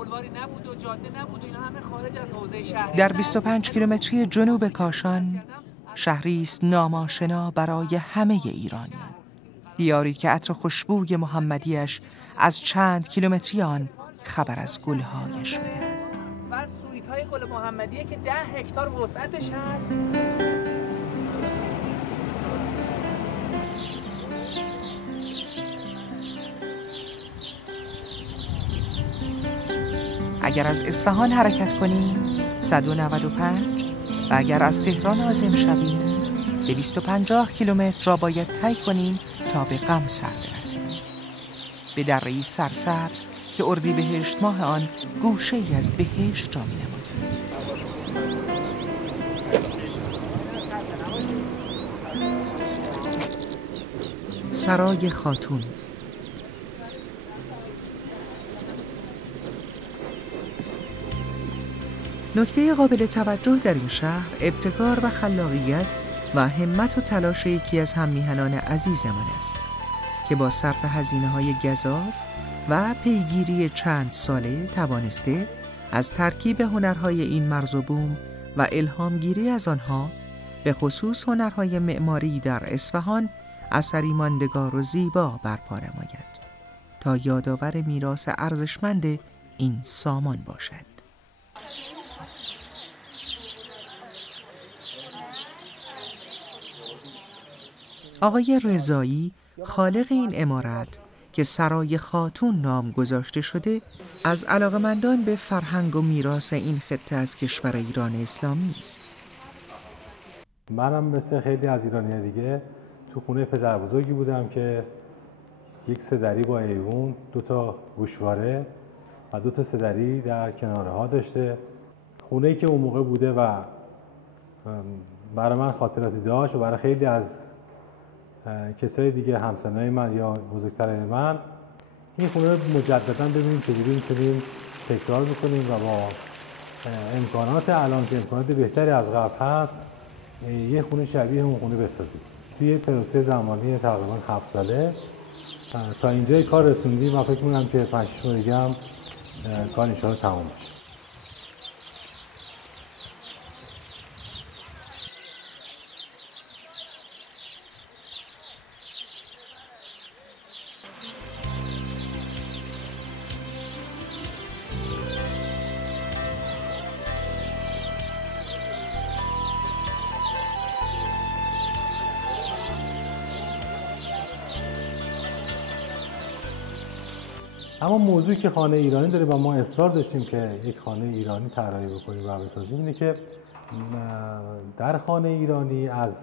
بلواری نبود و جاده نبود و اینا همه خارج از حوزه شهر. در 25 کیلومتری جنوب کاشان، شهری است ناماشنا برای همه ایرانیان. دیاری که عطر خوشبوی محمدیش از چند کیلومتری آن خبر از گلهایش می‌دهد. و سویت‌های گل محمدیه که 10 هکتار وسعتش هست. اگر از اصفهان حرکت کنیم 195 و اگر از تهران عازم شویم 250 کیلومتر را باید طی کنیم تا به قمصر برسیم، به دره‌ای سرسبز که اردیبهشت ماه آن گوشه‌ای از بهشت را می‌نماید. سرای خاتون. نکته قابل توجه در این شهر ابتکار و خلاقیت و همت و تلاش یکی از هم‌میهنان عزیزمان است که با صرف هزینه‌های گزاف و پیگیری چند ساله توانسته از ترکیب هنرهای این مرز و بوم و الهامگیری از آنها به خصوص هنرهای معماری در اصفهان اثری ماندگار و زیبا برپا نماید تا یادآور میراث ارزشمند این سامان باشد. آقای رضایی، خالق این عمارت که سرای خاتون نام گذاشته شده، از علاقه‌مندان به فرهنگ و میراث این خطه از کشور ایران اسلامی است. منم مثل خیلی از ایرانی‌ها دیگه تو خونه پدر بزرگی بودم که یک سه‌دری با ایوون، 2 تا گوشواره و 2 تا سه‌دری در کنارها داشته. خونه‌ای که اون موقع بوده و برای من خاطراتی داشت و برای خیلی از کسای دیگه همسنای من یا بزرگترای من این خونه رو مجددا ببینیم چجوری میتونیم تکرار بکنیم و با امکانات الان که امکانات بهتری از قبل هست یه خونه شبیه اون خونه بسازیم. توی پروسه زمانی تقریبا 7 ساله تا اینجای کار رسوندیم و فکر می‌کنم که 5-6 ماه دیگه هم کار ان شاءالله تمام بشه. اما موضوعی که خانه ایرانی داره و ما اصرار داشتیم که یک خانه ایرانی طراحی بکنیم و بسازیم اینه که در خانه ایرانی از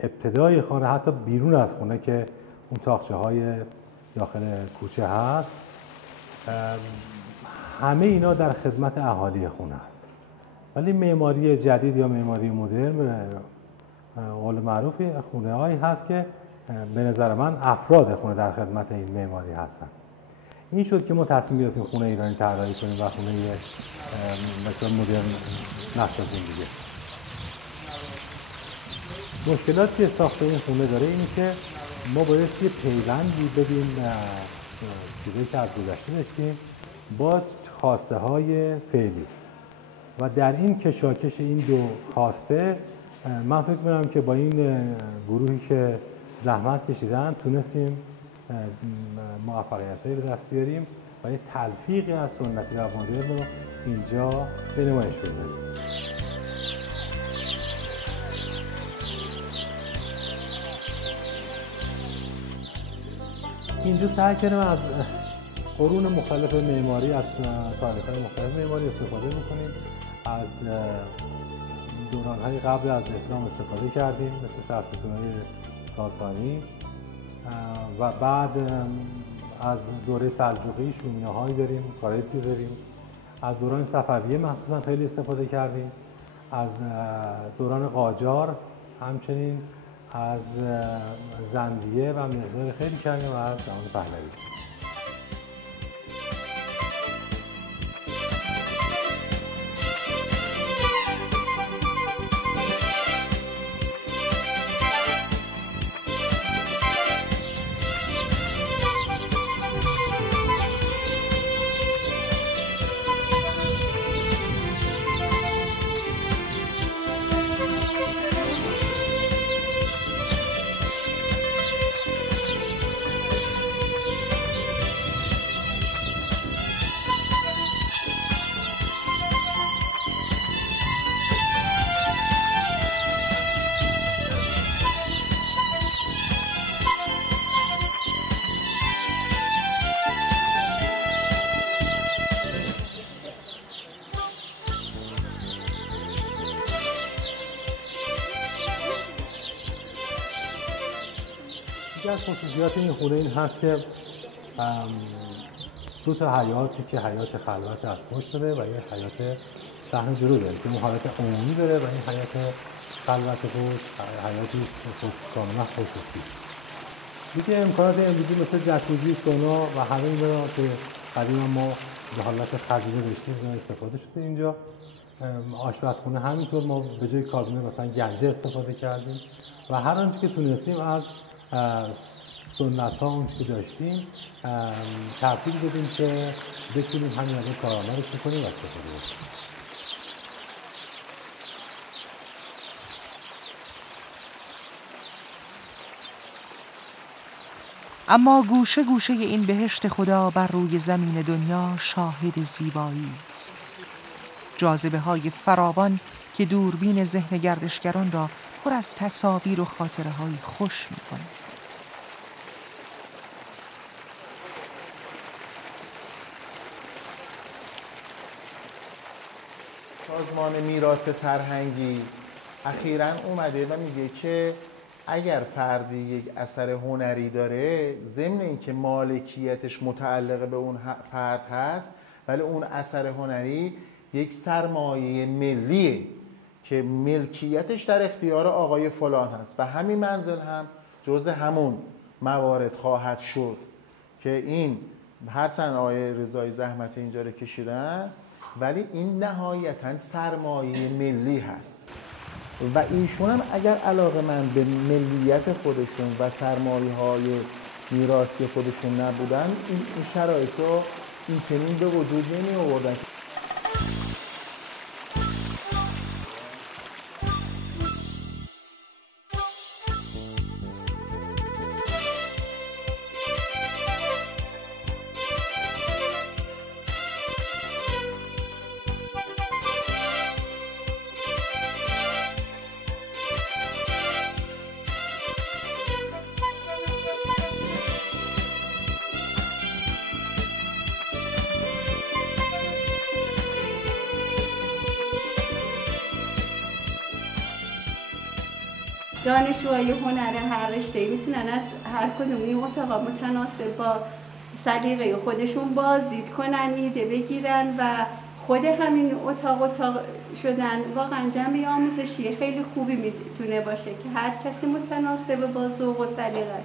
ابتدای خانه حتی بیرون از خونه که اون تاقچه‌های داخل کوچه هست همه اینا در خدمت اهالی خونه هست، ولی معماری جدید یا معماری مدرن قول معروف خونه‌هایی هست که به نظر من افراد خونه در خدمت این معماری هستن. این شد که ما تصمیم گرفتیم خونه ایرانی طراحی کنیم و خونه مثلا مدرن نسازیم دیگه. مشکلاتی که ساخت این خونه داره اینه که ما باید یه پیوندی بدیم چیزایی که از گذشته داشتیم با خواسته های فعلی و در این کشاکش این دو خواسته من فکر می‌کنم که با این گروهی که زحمت کشیدن تونستیم موفقیت‌هایی به دست بیاریم و یه تلفیقی از سنتی و مدرن رو اینجا به نمایش بذاریم. اینجا سعی کردیم از قرون مختلف معماری، از تاریخ‌های مختلف معماری استفاده می‌کنیم. از دوران‌های قبل از اسلام استفاده کردیم مثل سرستون‌های ساسانی و بعد از دوره سلجوقی شومی‌هایی داریم، کارایتی داریم. از دوران صفویه مخصوصا خیلی استفاده کردیم. از دوران قاجار همچنین از زندیه و مقدار خیلی کردیم و از زمان پهلوی. یکی از خصوصیات این خونه این هست که دو تا حیاتی که حیات خلوت از پشت داره و یه حیات صحن جلو داره که اون حیات عمومی داره و این حیات خلوت پشت حیاتی کاملا خصوصی. دیگه امکانات امروزی مثل جکوزی، سونا و همه اینا که قدیما ما به حالت خزینه داشتیم اینا استفاده شده اینجا. آشپزخونه همینطور ما به جای کابینه مثلا گنجه استفاده کردیم و هر آنچه که تونستیم از سنت ها اونچه که داشتیم تبدیل بدیم که بتونیم همین الان کارآمد رو کنیم و استفاده کنیم. اما گوشه گوشه این بهشت خدا بر روی زمین دنیا شاهد زیبایی است. جاذبه های فراوان که دوربین ذهن گردشگران را پر از تصاویر و خاطره های خوش می کند. سازمان میراث فرهنگی اخیراً اومده و میگه که اگر فردی یک اثر هنری داره، ضمن اینکه مالکیتش متعلق به اون فرد هست، ولی اون اثر هنری یک سرمایه ملیه که ملکیتش در اختیار آقای فلان هست و همین منزل هم جزء همون موارد خواهد شد که این هرچند آقای رضایی زحمت اینجا رو کشیدن، ولی این نهایتاً سرمایه ملی هست و ایشون هم اگر علاقه‌مند به ملیت خودشون و سرمایه‌های میراثی خودشون نبودن، این شرایط رو این چنین به وجود نمی آوردن. دانشجوهای هنر هر رشته‌ای میتونن از هر کدوم این اتاق متناسب با سلیقه خودشون بازدید کنن، ایده بگیرن و خود همین اتاق شدن واقعا جنبه آموزشی خیلی خوبی میتونه باشه که هر کسی متناسب با ذوق و سلیقه.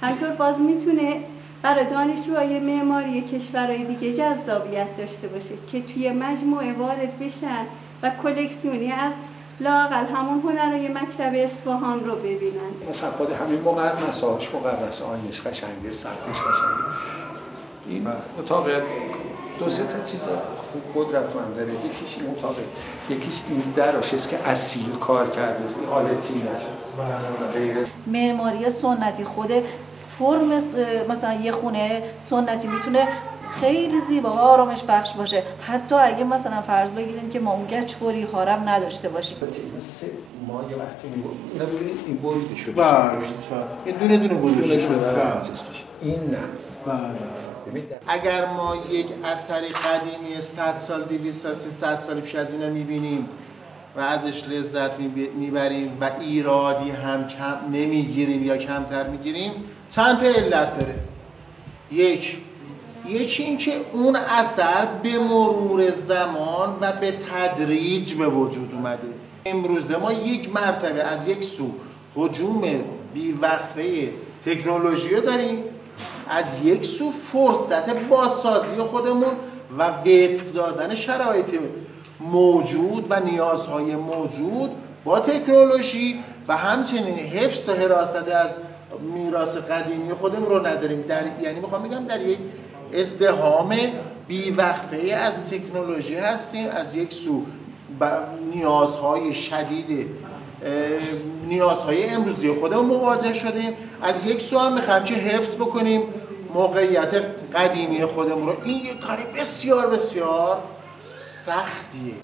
همینطور باز میتونه برای دانشجوهای معماری کشورهای دیگه جذابیت داشته باشه که توی مجموعه وارد بشن و کلکسیونی از لااقل همون هنرهای مکتب اصفهان رو ببینن. مثلا خود همین مقرنس‌هاش، مقرنس آینش قشنگه، سقفش قشنگه. این اتاق دو سه تا چیز خوب قدرتمند داره. یکیش این اتاق، یکیش این دراش است که اصیل کار کرده، این آلتی نشه. معماری سنتی خود فرم مثلا یه خونه سنتی میتونه خیلی زیبا و آرامش بخش باشه، حتی اگه مثلا فرض بگیریم که ما اون گچبری ها هم نداشته باشیم. ما یه وقتی اینا ببینید این بریده شده. این دونه دونه گذاشته شده. این نه. اگر ما یک اثری قدیمی 100 سال 200 سال 300 سال پیش از اینا میبینیم و ازش لذت میبریم و ایرادی هم کم نمیگیریم یا کمتر میگیریم، چند تا علت داره. یکی این که اون اثر به مرور زمان و به تدریج به وجود اومده. امروزه ما یک مرتبه از یک سو هجوم بیوقفه تکنولوژی رو داریم، از یک سو فرصت بازسازی خودمون و وفق دادن شرایط موجود و نیازهای موجود با تکنولوژی و همچنین حفظ و حراست از میراث قدیمی خودمون رو نداریم. یعنی میخوام بگم در یک ازدحام بیوقفه از تکنولوژی هستیم. از یک سو نیازهای شدید نیازهای امروزی خودمون مواجه شدیم، از یک سو هم میخوایم که حفظ بکنیم موقعیت قدیمی خودمون رو. این یک کاری بسیار بسیار سختیه.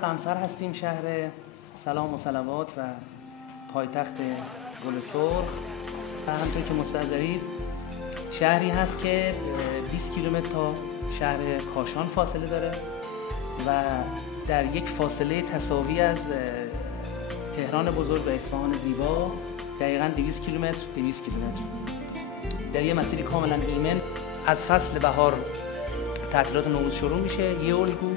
قمصر هستیم، شهر سلام و صلوات و پایتخت گل سرخ. و همونطور که مستحضرید شهری هست که 20 کیلومتر تا شهر کاشان فاصله داره و در یک فاصله تساوی از تهران بزرگ و اصفهان زیبا دقیقاً 200 کیلومتر در یه مسیری کاملا ایمن. از فصل بهار تعطیلات نوروز شروع میشه، یه الگو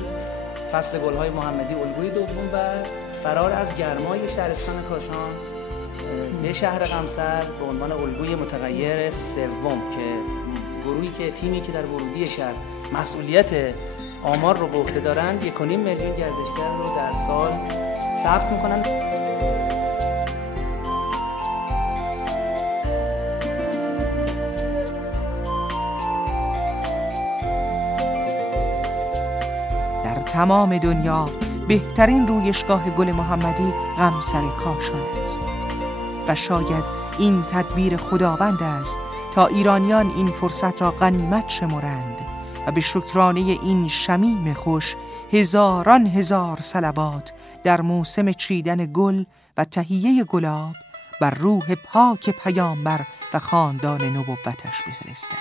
فصل گل‌های محمدی الگوی دوم و فرار از گرمای شهرستان کاشان به شهر قمصر به عنوان الگوی متغیر سوم که گروهی که تیمی که در ورودی شهر مسئولیت آمار رو به عهده دارند 1.5 میلیون گردشگر رو در سال ثبت میکنن. در تمام دنیا بهترین رویشگاه گل محمدی قمصر کاشان است و شاید این تدبیر خداوند است تا ایرانیان این فرصت را غنیمت شمرند و به شکرانه این شمیم خوش هزاران هزار صلوات در موسم چیدن گل و تهیه گلاب بر روح پاک پیامبر و خاندان نبوتش بفرستند.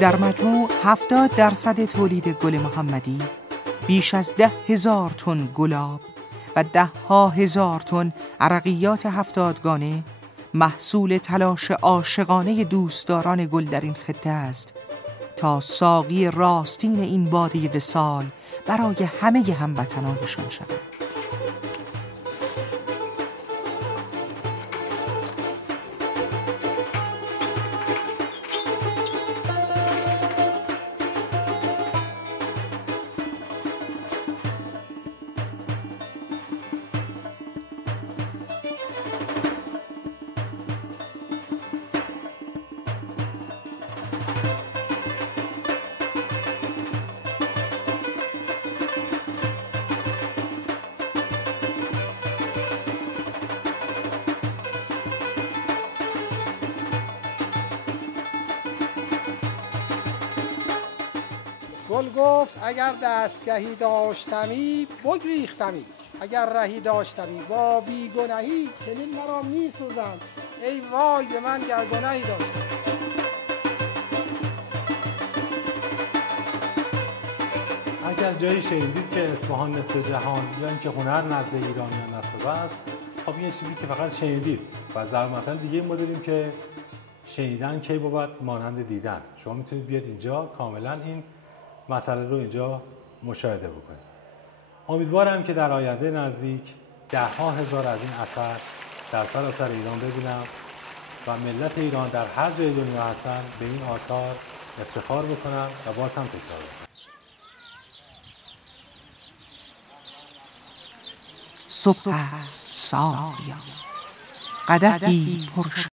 در مجموع 70% تولید گل محمدی، بیش از 10,000 تن گلاب و 10,000 تن عرقیات 70گانه محصول تلاش عاشقانه دوستداران گل در این خطه است تا ساقی راستین این باده وصال برای همه هموطنانشان شود. گل گفت اگر دستگهی داشتمی بگریختمی، اگر رهی داشتمی با بیگنهی چنین مرا می سوزم، ای وای به من گر گنهی داشتم. اگر جایی شنیدید که اصفهان نصف جهان یا اینکه هنر نزد ایرانیان است و بس، خب این چیزی که فقط شنیدید و ضرب مثلا دیگه ما داریم که شنیدن کی بود مانند دیدن. شما میتونید بیاد اینجا کاملا این مسئله رو اینجا مشاهده بکنید. امیدوارم که در آینده نزدیک 10,000 از این اثر در سراسر ایران ببینم و ملت ایران در هر جای دنیا هستن به این آثار افتخار بکنم و باز هم تکرار بکنم. صبح است ساقیا، قدحی پر